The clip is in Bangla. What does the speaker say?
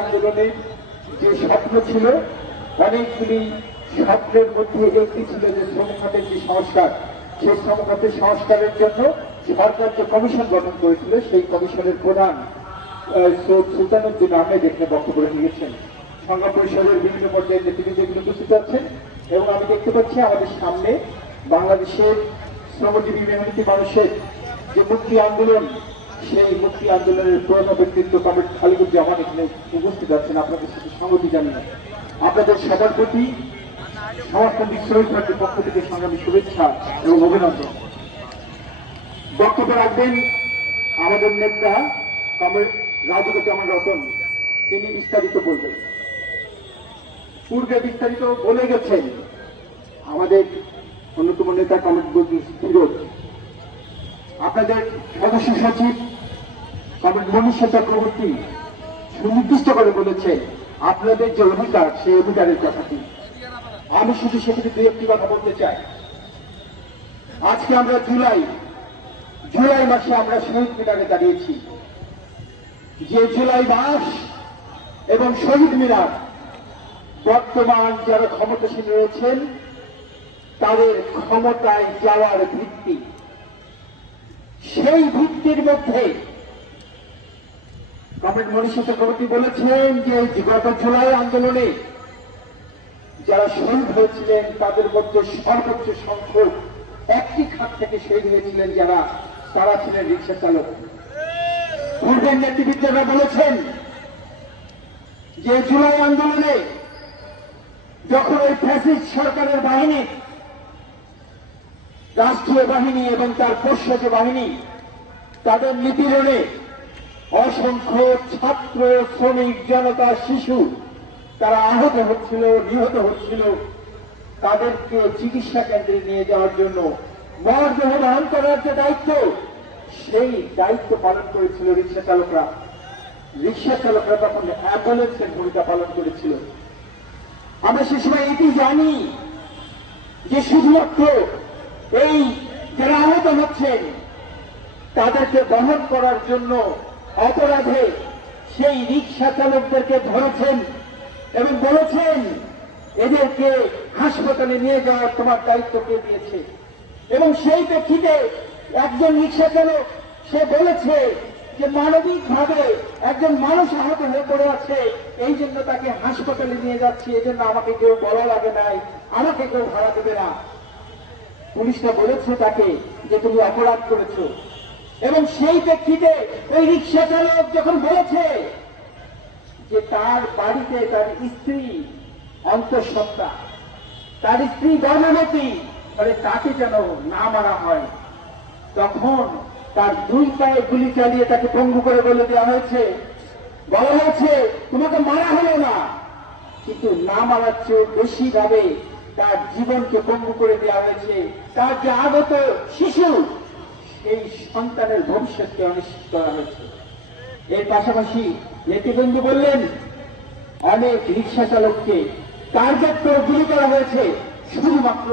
আন্দোলনের যে স্বপ্ন ছিল, অনেকগুলি স্বপ্নের মধ্যে একটি ছিল যে শ্রম খাতের যে সংস্কার, সেই শ্রম খাতের সংস্কারের জন্য সরকার যে কমিশন গঠন করেছিল, সেই কমিশনের প্রধান সৈয়দ সুলতানুদ্দিন আহমেদ এখানে বক্তব্য রেখে গেছেন। সংগ্রাম পরিষদের বিভিন্ন পর্যায়ের নেতৃবৃন্দ উপস্থিত আছেন এবং আমি দেখতে পাচ্ছি আমাদের সামনে বাংলাদেশের শ্রমজীবী মেহনতি মানুষের যে মুক্তি আন্দোলন, সেই মুক্তি আন্দোলনের পুরনো ব্যক্তিত্ব কমরেড খালিকুজ্জামান এখানে উপস্থিত আছেন। আপনাদের সাথে সংগতি জানিয়ে আপনাদের সবার প্রতি সমাজতান্ত্রিক শ্রমিক পার্টির পক্ষ থেকে সংগ্রামী শুভেচ্ছা এবং অভিনন্দন। বক্তব্য রাখবেন আমাদের নেতা কমরেড রাজুজ্জামান রতন, তিনি বিস্তারিত বলবেন। পূর্বে বিস্তারিত বলে গেছেন আমাদের অন্যতম নেতা কমরেড বজলুল ফিরোজ। আপনাদের সদস্য সচিব কমরেড মনীষা চক্রবর্তী সুনির্দিষ্ট করে বলেছেন আপনাদের যে অধিকার, সেই অধিকারের কথাটি। আমি শুধু সেখানে দু একটি কথা বলতে চাই। আজকে আমরা জুলাই মাসে আমরা শহীদ মিনারে দাঁড়িয়েছি। যে জুলাই মাস এবং শহীদ মিনার বর্তমান যারা ক্ষমতাসীন রয়েছেন তাদের ক্ষমতায় যাওয়ার ভিত্তি। সেই ভিত্তির মধ্যে কমরেড মনীষা চক্রবর্তী বলেছেন যে গত জুলাই আন্দোলনে যারা শহীদ হয়েছিলেন তাদের মধ্যে সর্বোচ্চ সংখ্যক একটি খাত থেকে শহীদ হয়েছিলেন তারা ছিলেন রিক্সা চালক। পূর্বের নেতৃবৃন্দরা বলেছেন যে জুলাই আন্দোলনে যখন ওই ফ্যাসিস্ট সরকারের বাহিনী, রাষ্ট্রীয় বাহিনী এবং তার পোষ্য যে বাহিনী, তাদের নিপীড়নে অসংখ্য ছাত্র, শ্রমিক, জনতা, শিশু তারা আহত হচ্ছিল, নিহত হচ্ছিল, তাদেরকে চিকিৎসা কেন্দ্রে নিয়ে যাওয়ার জন্য মরদেহ বহন করার যে দায়িত্ব, সেই দায়িত্ব পালন করেছিল রিক্সা চালকরা। রিক্সা চালকরা তখন অ্যাম্বুলেন্সের ভূমিকা পালন করেছিল। আমরা সে সময় এটি জানি যে শুধুমাত্র এই যারা আহত হচ্ছেন তাদেরকে বহন করার জন্য অপরাধে সেই রিক্সা চালকদেরকে ধরেছেন এবং বলেছেন এদেরকে হাসপাতালে নিয়ে যাওয়ার তোমার দায়িত্ব কে দিয়েছে। এবং সেই প্রেক্ষিতে একজন রিক্সা চালক সে বলেছে যে মানবিকভাবে একজন মানুষ আহত হয়ে পড়ে আছে, এই জন্য তাকে হাসপাতালে নিয়ে যাচ্ছি, এই জন্য আমাকে কেউ বলা লাগে নাই, আমাকে কেউ ভাড়া দেবে না। পুলিশরা বলেছে তাকে যে তুমি অপরাধ করেছো। এবং সেই প্রেক্ষিতে ওই রিক্সা চালক যখন বলেছে যে তার বাড়িতে তার স্ত্রী অন্তঃসত্ত্বা, তার স্ত্রী গর্ভবতী, ফলে তাকে যেন না মারা হয়, তখন তার দুই পায়ে গুলি চালিয়ে তাকে পঙ্গু করে বলে দেওয়া হয়েছে, বলা হয়েছে তোমাকে মারা হলো না, কিন্তু না মারার চেয়ে বেশি ভাবে তার জীবনকে পঙ্গু করে দেওয়া হয়েছে। তার যে আগত শিশু, এই সন্তানের ভবিষ্যৎকে অনিশ্চিত করা হয়েছে। এর পাশাপাশি নেতৃবৃন্দ বললেন অনেক রিক্সা চালককে টার্গেট করে গুলি করা হয়েছে শুধুমাত্র